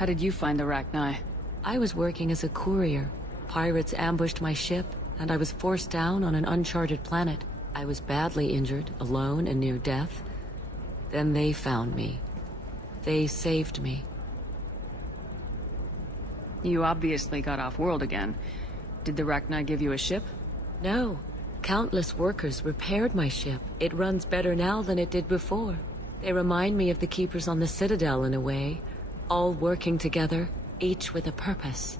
How did you find the Rachni? I was working as a courier. Pirates ambushed my ship, and I was forced down on an uncharted planet. I was badly injured, alone and near death. Then they found me. They saved me. You obviously got off-world again. Did the Rachni give you a ship? No. Countless workers repaired my ship. It runs better now than it did before. They remind me of the Keepers on the Citadel in a way. All working together, each with a purpose.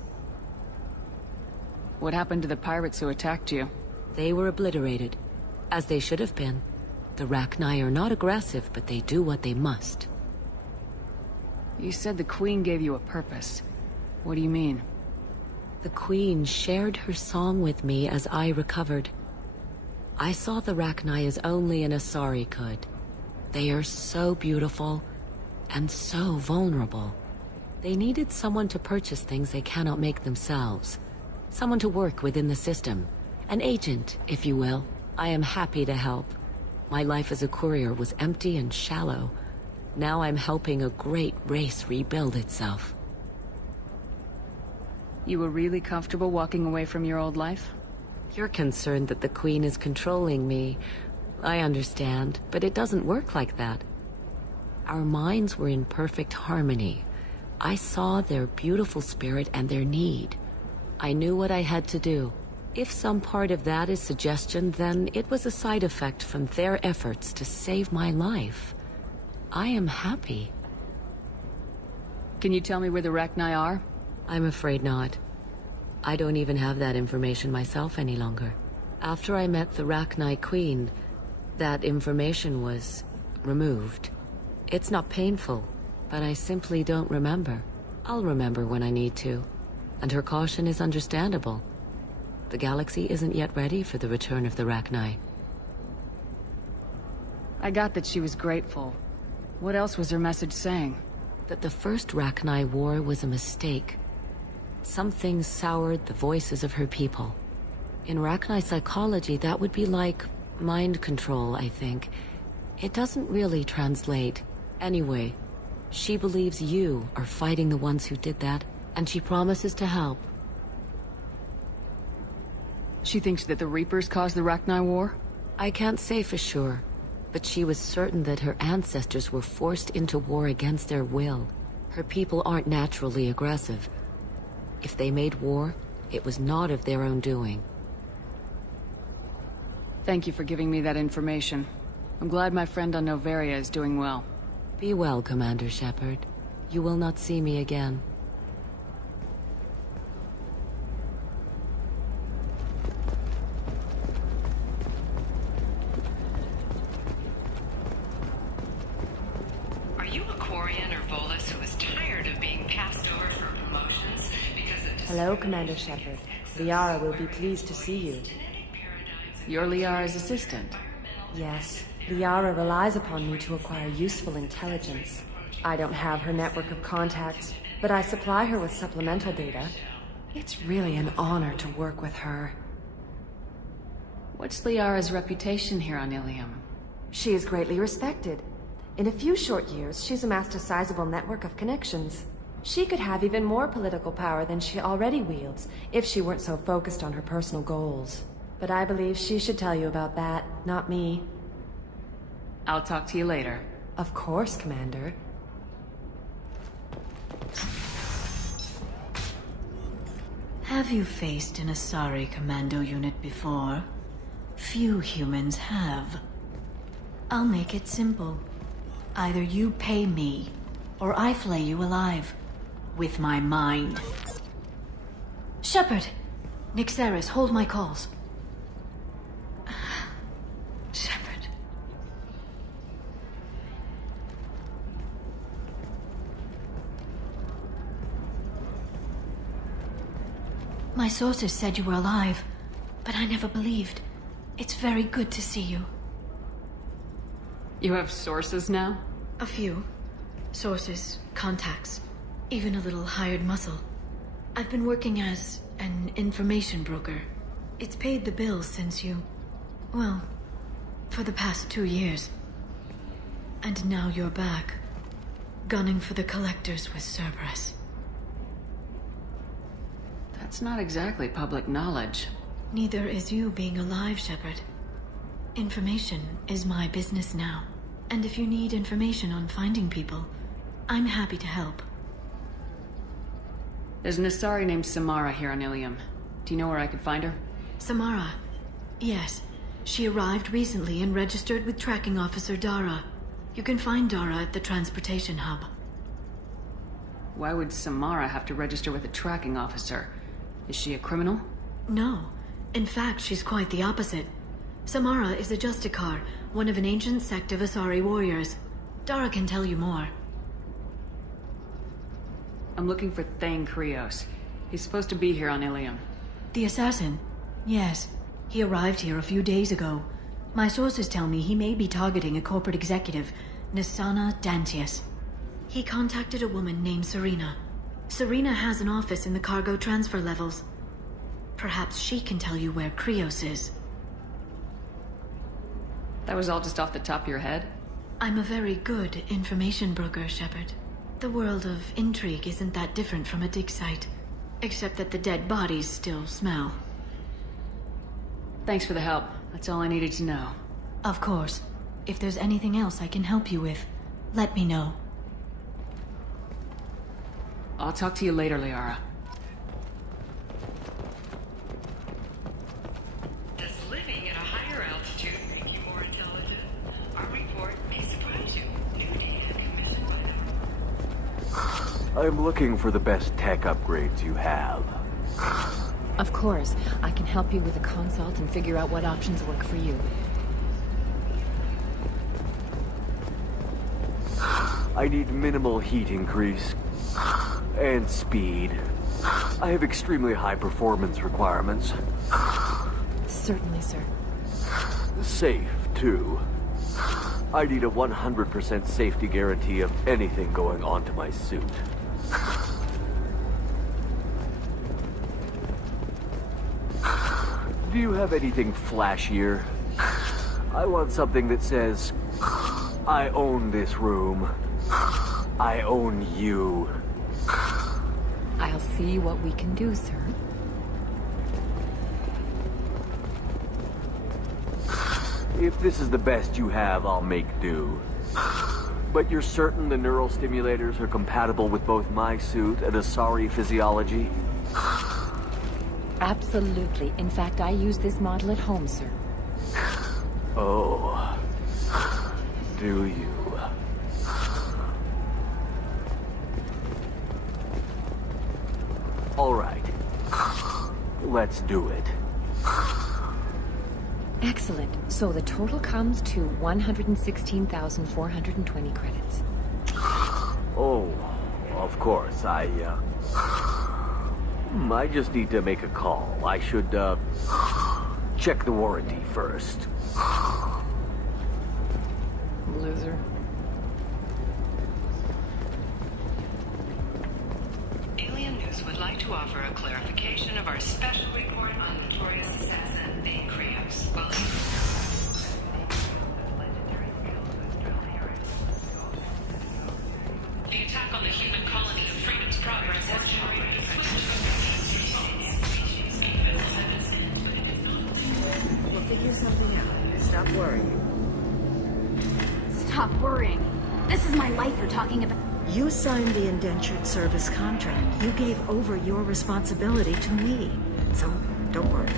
What happened to the pirates who attacked you? They were obliterated, as they should have been. The Rachni are not aggressive, but they do what they must. You said the Queen gave you a purpose. What do you mean? The Queen shared her song with me as I recovered. I saw the Rachni as only an Asari could. They are so beautiful, and so vulnerable. They needed someone to purchase things they cannot make themselves. Someone to work within the system. An agent, if you will. I am happy to help. My life as a courier was empty and shallow. Now I'm helping a great race rebuild itself. You were really comfortable walking away from your old life? You're concerned that the Queen is controlling me. I understand, but it doesn't work like that. Our minds were in perfect harmony. I saw their beautiful spirit and their need. I knew what I had to do. If some part of that is suggestion, then it was a side effect from their efforts to save my life. I am happy. Can you tell me where the Rachni are? I'm afraid not. I don't even have that information myself any longer. After I met the Rachni Queen, that information was removed. It's not painful, but I simply don't remember. I'll remember when I need to. And her caution is understandable. The galaxy isn't yet ready for the return of the Rachni. I got that she was grateful. What else was her message saying? That the first Rachni war was a mistake. Something soured the voices of her people. In Rachni psychology, that would be like mind control, I think. It doesn't really translate. Anyway, she believes you are fighting the ones who did that, and she promises to help. She thinks that the Reapers caused the Rachni war? I can't say for sure, but she was certain that her ancestors were forced into war against their will. Her people aren't naturally aggressive. If they made war, it was not of their own doing. Thank you for giving me that information. I'm glad my friend on Noveria is doing well. Be well, Commander Shepard. You will not see me again. Are you a Quarian or Volus who is tired of being passed over for promotions because of... Hello, Commander Shepard. Liara will be pleased to see you. You're Liara's assistant. Yes, Liara relies upon me to acquire useful intelligence. I don't have her network of contacts, but I supply her with supplemental data. It's really an honor to work with her. What's Liara's reputation here on Ilium? She is greatly respected. In a few short years, she's amassed a sizable network of connections. She could have even more political power than she already wields, if she weren't so focused on her personal goals. But I believe she should tell you about that, not me. I'll talk to you later. Of course, Commander. Have you faced an Asari commando unit before? Few humans have. I'll make it simple. Either you pay me, or I flay you alive. With my mind. Shepard! Nixeris, hold my calls. Shepard. My sources said you were alive, but I never believed. It's very good to see you. You have sources now? A few. Sources, contacts, even a little hired muscle. I've been working as an information broker. It's paid the bills since you... well, for the past 2 years. And now you're back, gunning for the collectors with Cerberus. That's not exactly public knowledge. Neither is you being alive, Shepard. Information is my business now. And if you need information on finding people, I'm happy to help. There's an Asari named Samara here on Ilium. Do you know where I could find her? Samara. Yes. She arrived recently and registered with tracking officer Dara. You can find Dara at the transportation hub. Why would Samara have to register with a tracking officer? Is she a criminal? No. In fact, she's quite the opposite. Samara is a Justicar, one of an ancient sect of Asari warriors. Dara can tell you more. I'm looking for Thane Krios. He's supposed to be here on Ilium. The assassin? Yes. He arrived here a few days ago. My sources tell me he may be targeting a corporate executive, Nisana Dantius. He contacted a woman named Serena. Serena has an office in the cargo transfer levels. Perhaps she can tell you where Krios is. That was all just off the top of your head? I'm a very good information broker, Shepard. The world of intrigue isn't that different from a dig site, except that the dead bodies still smell. Thanks for the help. That's all I needed to know. Of course. If there's anything else I can help you with, let me know. I'll talk to you later, Liara. Does living at a higher altitude make you more intelligent? Our report may surprise you. New data commissioned by I'm looking for the best tech upgrades you have. Of course. I can help you with a consult and figure out what options work for you. I need minimal heat increase and speed. I have extremely high performance requirements. Certainly, sir. Safe, too. I need a 100% safety guarantee of anything going onto my suit. Do you have anything flashier? I want something that says, I own this room. I own you. I'll see what we can do, sir. If this is the best you have, I'll make do. But you're certain the neural stimulators are compatible with both my suit and Asari physiology? Absolutely. In fact, I use this model at home, sir. Oh. Do you? All right. Let's do it. Excellent. So the total comes to 116,420 credits. Oh, of course. I just need to make a call. I should, check the warranty first. Loser. Alien News would like to offer a clarification of our special report on notorious assassin Thane Krios. The attack on the human colony of Freedom's Progress has generated We'll figure something out. Stop worrying. Stop worrying. This is my life you're talking about. You signed the indentured service contract. You gave over your responsibility to me. So, don't worry.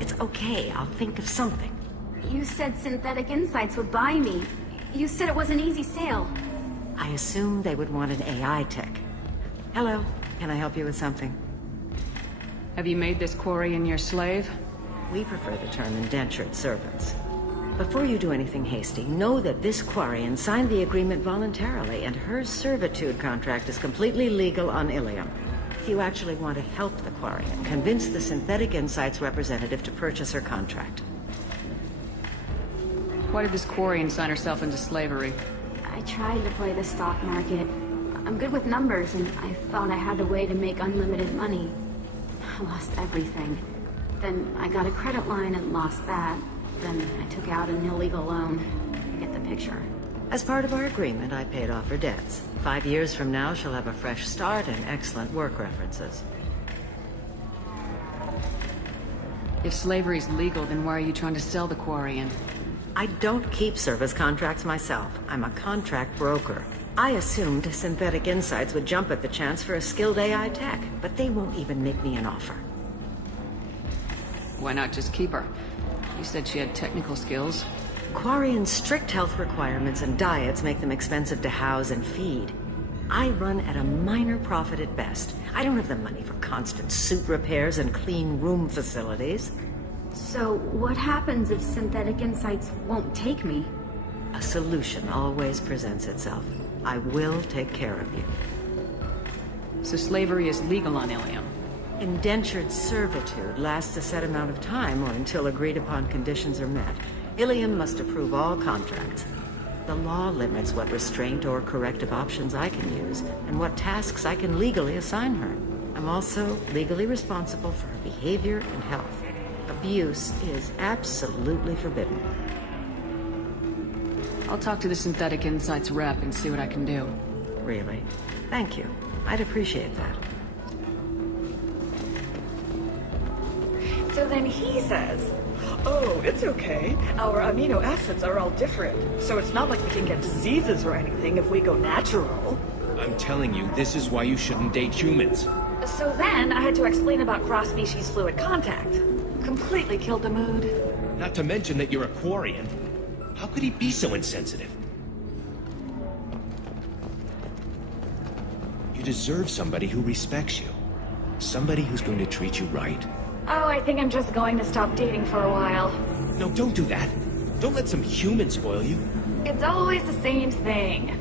It's okay. I'll think of something. You said Synthetic Insights would buy me. You said it was an easy sale. I assumed they would want an AI tech. Hello. Can I help you with something? Have you made this Quarian your slave? We prefer the term indentured servants. Before you do anything hasty, know that this Quarian signed the agreement voluntarily, and her servitude contract is completely legal on Ilium. If you actually want to help the Quarian, convince the Synthetic Insights representative to purchase her contract. Why did this Quarian sign herself into slavery? I tried to play the stock market. I'm good with numbers, and I thought I had a way to make unlimited money. I lost everything. Then I got a credit line and lost that. Then I took out an illegal loan. You get the picture. As part of our agreement, I paid off her debts. 5 years from now, she'll have a fresh start and excellent work references. If slavery's legal, then why are you trying to sell the Quarian? I don't keep service contracts myself. I'm a contract broker. I assumed Synthetic Insights would jump at the chance for a skilled AI tech, but they won't even make me an offer. Why not just keep her? You said she had technical skills. Quarian's strict health requirements and diets make them expensive to house and feed. I run at a minor profit at best. I don't have the money for constant suit repairs and clean room facilities. So, what happens if Synthetic Insights won't take me? A solution always presents itself. I will take care of you. So slavery is legal on Ilium. Indentured servitude lasts a set amount of time or until agreed upon conditions are met. Ilium must approve all contracts. The law limits what restraint or corrective options I can use and what tasks I can legally assign her. I'm also legally responsible for her behavior and health. Abuse is absolutely forbidden. I'll talk to the Synthetic Insights rep and see what I can do. Really? Thank you. I'd appreciate that. So then he says, oh, it's okay. Our amino acids are all different, so it's not like we can get diseases or anything if we go natural. I'm telling you, this is why you shouldn't date humans. So then I had to explain about cross-species fluid contact. Completely killed the mood. Not to mention that you're a Quarian. How could he be so insensitive? You deserve somebody who respects you. Somebody who's going to treat you right. Oh, I think I'm just going to stop dating for a while. No, don't do that. Don't let some human spoil you. It's always the same thing.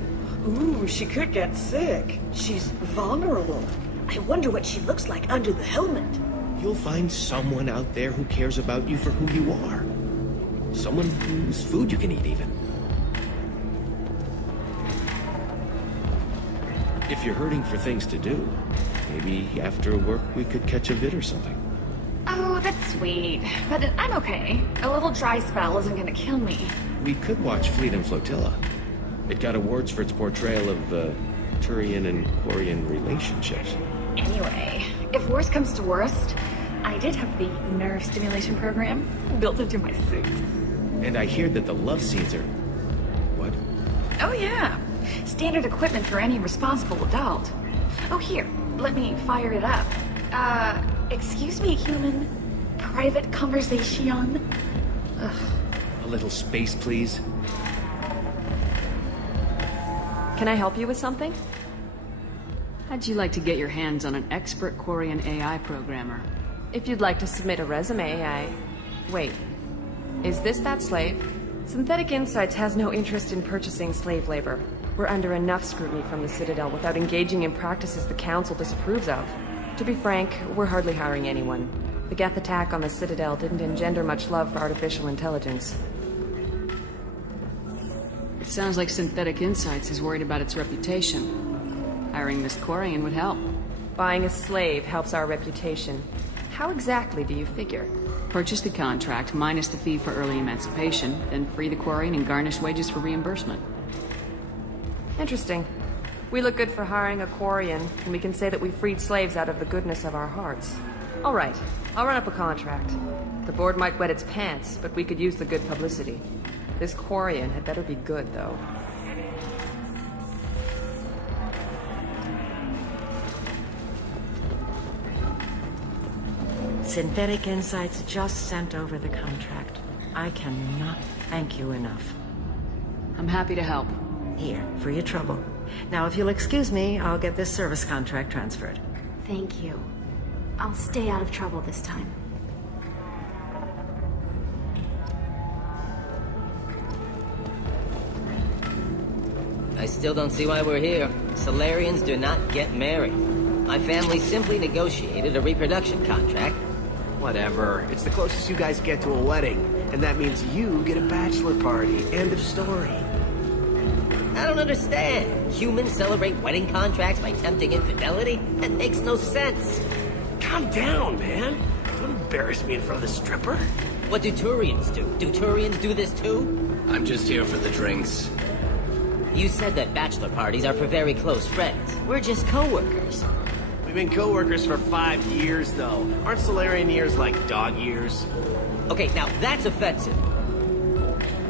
Ooh, she could get sick. She's vulnerable. I wonder what she looks like under the helmet. You'll find someone out there who cares about you for who you are. Someone whose food you can eat, even. If you're hurting for things to do, maybe after work we could catch a vid or something. Oh, that's sweet. But I'm okay. A little dry spell isn't gonna kill me. We could watch Fleet and Flotilla. It got awards for its portrayal of Turian and Quarian relationships. Anyway, if worst comes to worst, I did have the nerve stimulation program built into my suit. And I hear that the love scenes are... What? Oh yeah. Standard equipment for any responsible adult. Oh here, let me fire it up. Excuse me, human. Private conversation. Ugh. A little space, please. Can I help you with something? How'd you like to get your hands on an expert Quarian AI programmer? If you'd like to submit a resume, Wait. Is this that slave? Synthetic Insights has no interest in purchasing slave labor. We're under enough scrutiny from the Citadel without engaging in practices the Council disapproves of. To be frank, we're hardly hiring anyone. The Geth attack on the Citadel didn't engender much love for artificial intelligence. It sounds like Synthetic Insights is worried about its reputation. Hiring this Quarian would help. Buying a slave helps our reputation. How exactly do you figure? Purchase the contract, minus the fee for early emancipation, then free the Quarian and garnish wages for reimbursement. Interesting. We look good for hiring a Quarian, and we can say that we freed slaves out of the goodness of our hearts. All right, I'll run up a contract. The board might wet its pants, but we could use the good publicity. This Quarian had better be good, though. Synthetic Insights just sent over the contract. I cannot thank you enough. I'm happy to help. Here, for your trouble. Now, if you'll excuse me, I'll get this service contract transferred. Thank you. I'll stay out of trouble this time. I still don't see why we're here. Solarians do not get married. My family simply negotiated a reproduction contract. Whatever. It's the closest you guys get to a wedding. And that means you get a bachelor party. End of story. I don't understand. Humans celebrate wedding contracts by tempting infidelity? That makes no sense. Calm down, man. Don't embarrass me in front of the stripper. What do Turians do? Do Turians do this too? I'm just here for the drinks. You said that bachelor parties are for very close friends. We're just co-workers. We've been co-workers for 5 years, though. Aren't Solarian years like dog years? Okay, now that's offensive.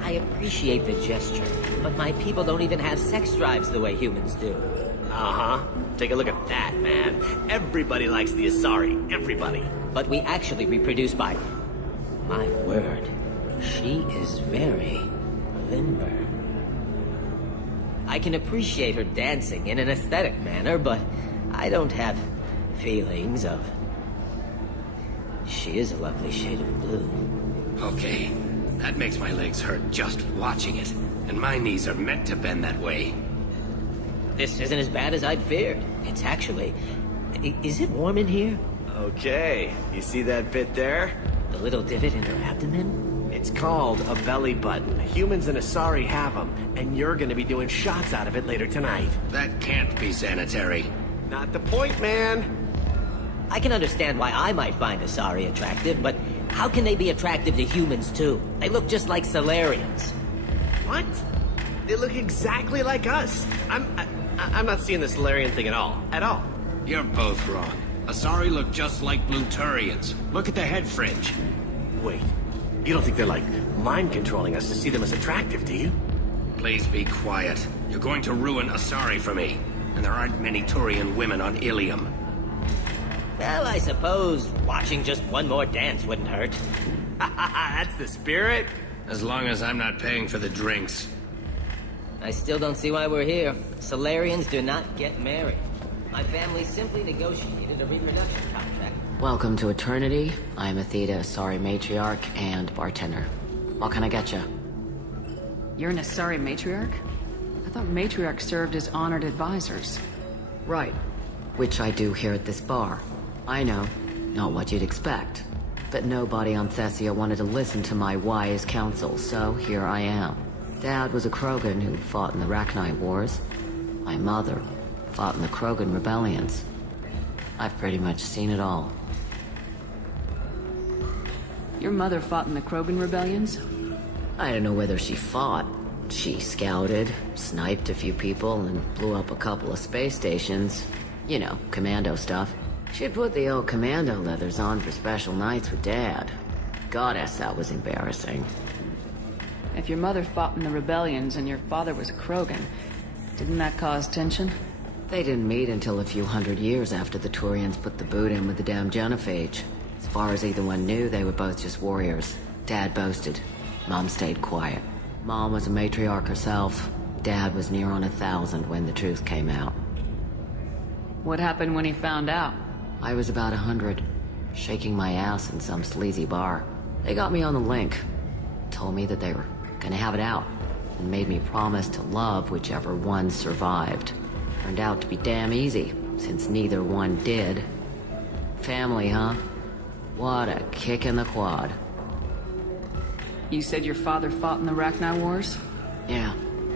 I appreciate the gesture, but my people don't even have sex drives the way humans do. Uh-huh. Take a look at that, man. Everybody likes the Asari. Everybody. But we actually reproduce by... My word. She is very limber. I can appreciate her dancing in an aesthetic manner, but I don't have feelings of... She is a lovely shade of blue. Okay. That makes my legs hurt just watching it. And my knees are meant to bend that way. This isn't as bad as I'd feared. It's actually... Is it warm in here? Okay. You see that bit there? The little divot in her abdomen? It's called a belly button. Humans and Asari have them, and you're gonna be doing shots out of it later tonight. That can't be sanitary. Not the point, man. I can understand why I might find Asari attractive, but how can they be attractive to humans too? They look just like Solarians. What? They look exactly like us. I'm not seeing the Solarian thing at all. At all. You're both wrong. Asari look just like Blue Turians. Look at the head fringe. Wait. You don't think they're like mind-controlling us to see them as attractive, do you? Please be quiet. You're going to ruin Asari for me. And there aren't many Turian women on Ilium. Well, I suppose watching just one more dance wouldn't hurt. That's the spirit. As long as I'm not paying for the drinks. I still don't see why we're here. Solarians do not get married. My family simply negotiated a reproduction contract. Welcome to Eternity. I'm Athena, Asari matriarch and bartender. What can I get you? You're an Asari matriarch? I thought matriarchs served as honored advisors. Right. Which I do here at this bar. I know, not what you'd expect. But nobody on Thessia wanted to listen to my wise counsel, so here I am. Dad was a Krogan who fought in the Rachni Wars. My mother fought in the Krogan rebellions. I've pretty much seen it all. Your mother fought in the Krogan rebellions? I don't know whether she fought. She scouted, sniped a few people, and blew up a couple of space stations. You know, commando stuff. She'd put the old commando leathers on for special nights with Dad. Goddess, that was embarrassing. If your mother fought in the rebellions and your father was a Krogan, didn't that cause tension? They didn't meet until a few hundred years after the Turians put the boot in with the damn genophage. As far as either one knew, they were both just warriors. Dad boasted. Mom stayed quiet. Mom was a matriarch herself. Dad was near on 1,000 when the truth came out. What happened when he found out? I was about 100, shaking my ass in some sleazy bar. They got me on the link. Told me that they were gonna have it out, and made me promise to love whichever one survived. Turned out to be damn easy, since neither one did. Family, huh? What a kick in the quad. You said your father fought in the Rachni Wars? Yeah,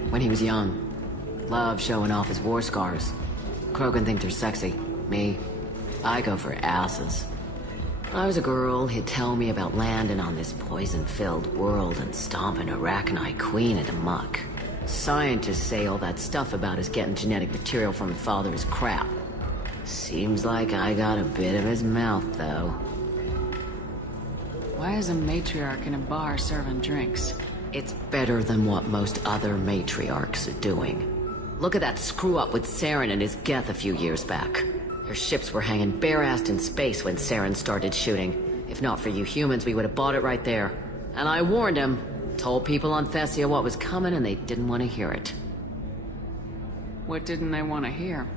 when he was young. Loved showing off his war scars. Krogan think they're sexy. Me, I go for asses. When I was a girl, he'd tell me about landing on this poison-filled world and stomping a Rachni queen into muck. Scientists say all that stuff about us getting genetic material from the father is crap. Seems like I got a bit of his mouth, though. Why is a matriarch in a bar serving drinks? It's better than what most other matriarchs are doing. Look at that screw-up with Saren and his Geth a few years back. Their ships were hanging bare-assed in space when Saren started shooting. If not for you humans, we would have bought it right there. And I warned him. Told people on Thessia what was coming and they didn't want to hear it. What didn't they want to hear?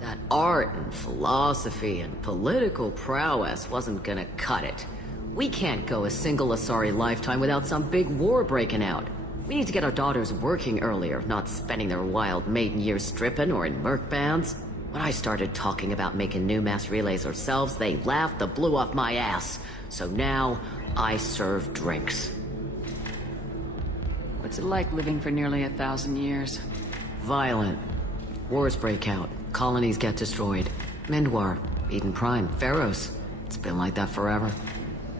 That art and philosophy and political prowess wasn't gonna cut it. We can't go a single Asari lifetime without some big war breaking out. We need to get our daughters working earlier, not spending their wild maiden years stripping or in merc bands. When I started talking about making new mass relays ourselves, they laughed the blue off my ass. So now, I serve drinks. What's it like living for nearly 1,000 years? Violent. Wars break out. Colonies get destroyed. Mindwar, Eden Prime, Pharaohs. It's been like that forever.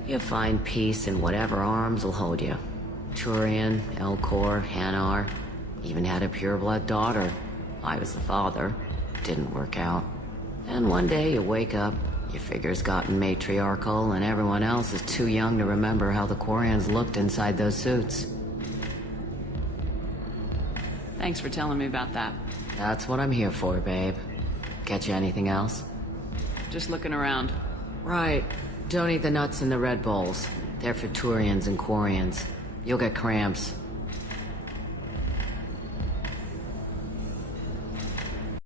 You find peace in whatever arms will hold you. Turian, Elcor, Hanar. Even had a pureblood daughter. I was the father. Didn't work out. And one day you wake up, your figure's gotten matriarchal, and everyone else is too young to remember how the Quarians looked inside those suits. Thanks for telling me about that. That's what I'm here for, babe. Get you anything else? Just looking around. Right. Don't eat the nuts in the Red Bulls. They're for Turians and Quarians. You'll get cramps.